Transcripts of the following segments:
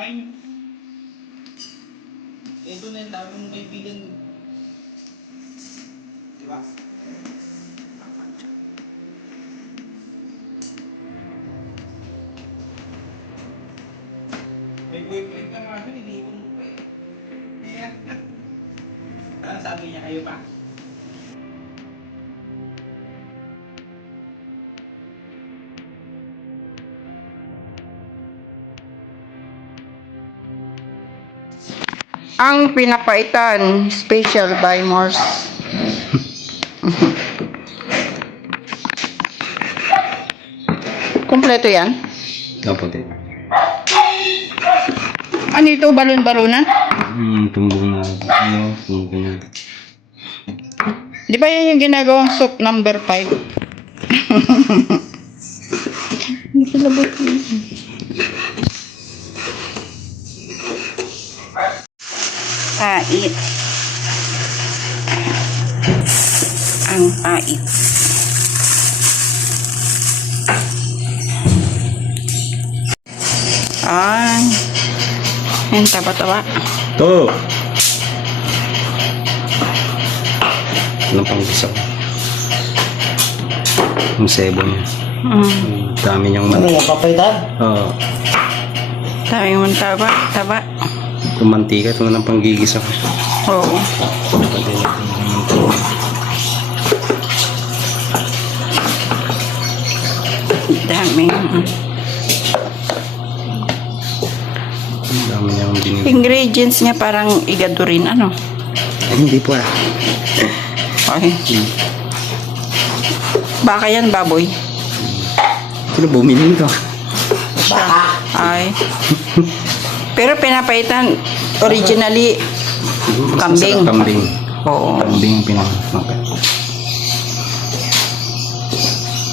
Kumain. Ito na yung dami mong kaibigan. Diba? May boyfriend ka nga siya, hindi ko pa eh. Yeah. Sabi niya kayo pa. Ang pinapaitan, special by Morse. Kompleto yan? Kapatid. Ano ito, balon-balunan? Tumbong na. Tumbong na. Di ba yan yung ginagawang soup number 5? Hindi sila buti. Pait. Ang pait. Ay. Yan, taba-taba. To! Anong pang gusto? Yung sebo niya. Dami niyang Ano yung papaitan? Oo. Dami mong taba. Taba. Kung mantika, ito na lang pang gigisa ko. Oo. Pati na itong mantika. Dami. Dami niyang binigay. Ingredients niya parang igado rin, ano? Ay, hindi po ah. Ay. Baka yan, baboy. Sino bumili nito? Siya. Ay. Pero pinapaitan, originally, kambing. Kambing. Oo. Kambing yung pinamapay.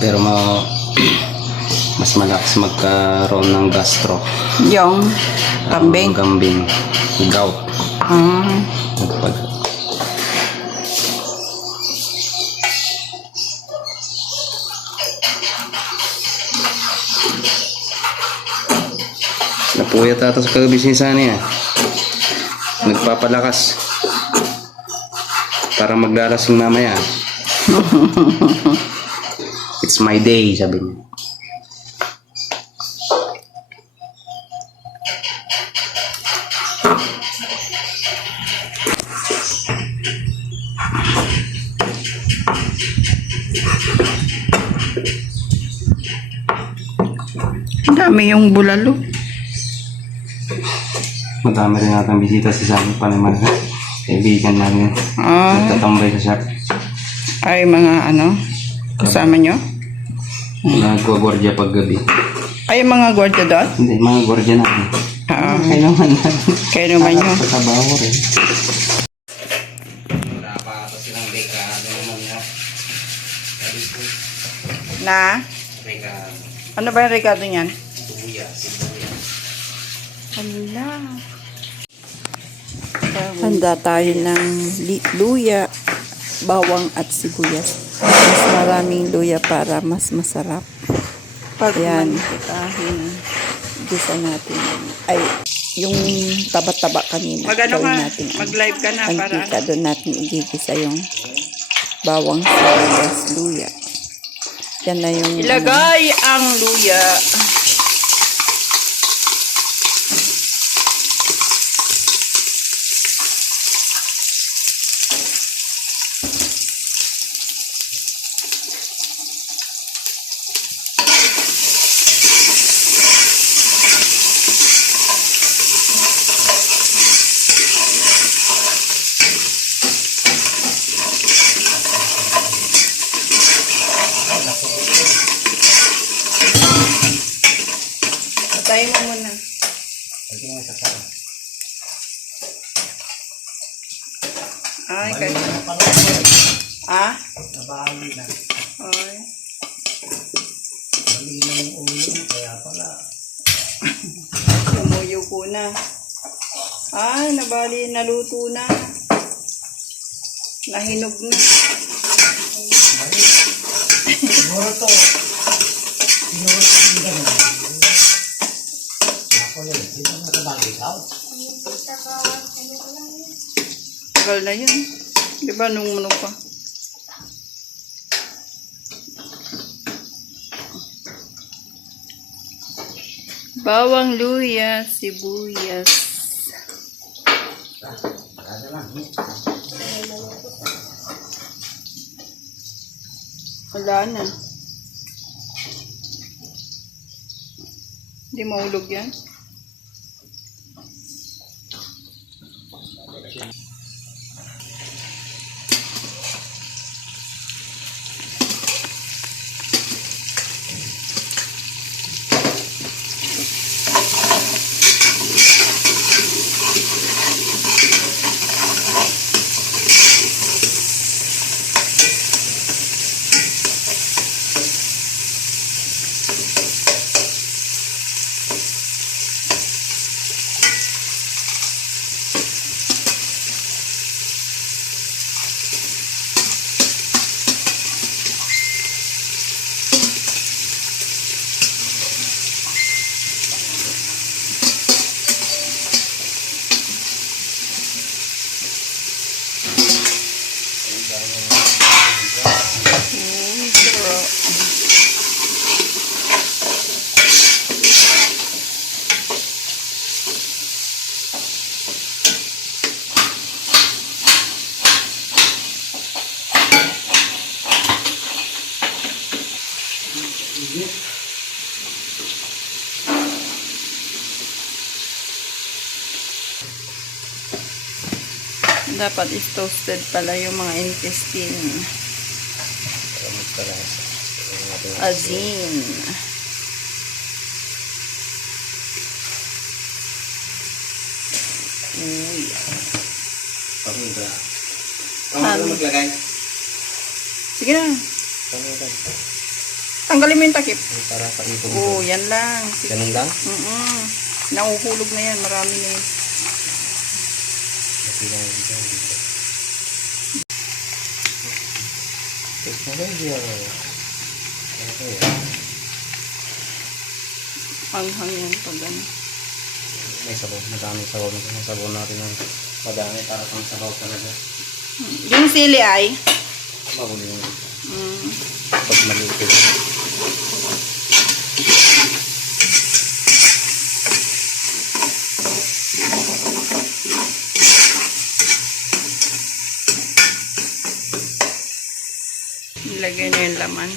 Pero mas malakas magkaroon ng gastro. Yung kambing. Ang kambing. Gout. Ah. Pag napuyat ata sa kagabisnisan niya. Nagpapalakas. Para maglalasing mamaya. It's my day, sabi niya. Ang dami yung bulalo. Madami rin natin bisita sa Sami Paniman. Kaibigan namin. Ah. Nagtatambay sa shop. Ay, mga ano, kasama nyo? Nagwagwardya paggabi. Ay, mga gwardiya doon? Hindi, mga gwardya natin. Oo. Kaya naman natin. Kayo naman nyo. Sa trabaho rin. Wala pa ito silang dekado naman niya. Na? Dekado. Ano ba yung regado niyan? Sibuyas. Sibuyas. Hala. Handa tayo ng luya, bawang at sibuyas. Mas maraming luya para mas masarap. Ayan. Gisa natin. Ay, yung taba-taba kanina. Mag-ano ka? Natin Mag-live ka na para antika, doon natin igigisa yung bawang, sibuyas, luya. Yan na yung ilagay ang luya. Patayin mo muna. Ay, kaya. Ah? Nabali na. Ay. Bali na yung ulo, kaya pala. Tumuyo ko na. Ay, nabali, naluto na. Nahinog na. Siguro to. Sinuot yung gano'n. Ako yun. Dito na sa bago. Tagal na yun. Di ba nung ano pa? Bawang luya, sibuyas. Wala na. Hindi mahulog yan. Dapat is toasted pala yung mga intestine. Azin. Uy. Paano maglagay? Sige na. Tanggalin mo yung takip. Para paipon. Oo, yan lang. Ganun lang? Nauhulog na yan. Marami na yun. Hanghang yan pag ano. May sabaw. Madaming sabaw. Masabaw natin ng madami para pang sabaw talaga. Yung sili ay? Mahuli yung pag malipid. Ilagay na yung laman.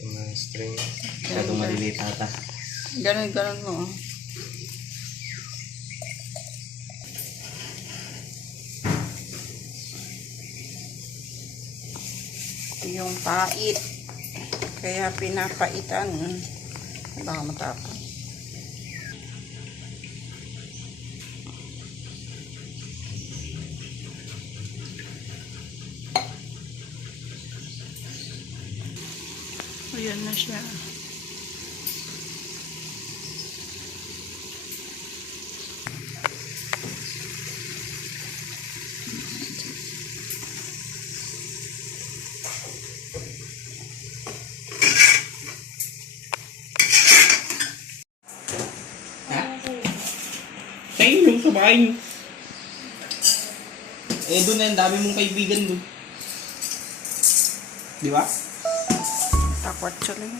Mga string. Masyadong maliliit ata. Ganun mo. Yung pait. Kaya pinapaitan. Baka matapon. Ayan na siya. Sa inyo, sa bahay nyo. Eh, doon na yung dami mong kaibigan doon. Di ba? Takwat siya lang.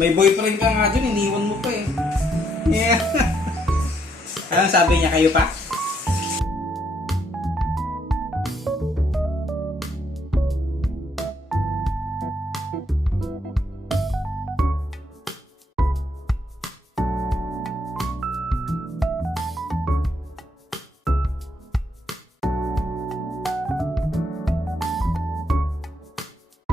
May boyfriend ka nga dyan, iniwan mo pa eh. Yeah. Anong sabi niya, kayo pa?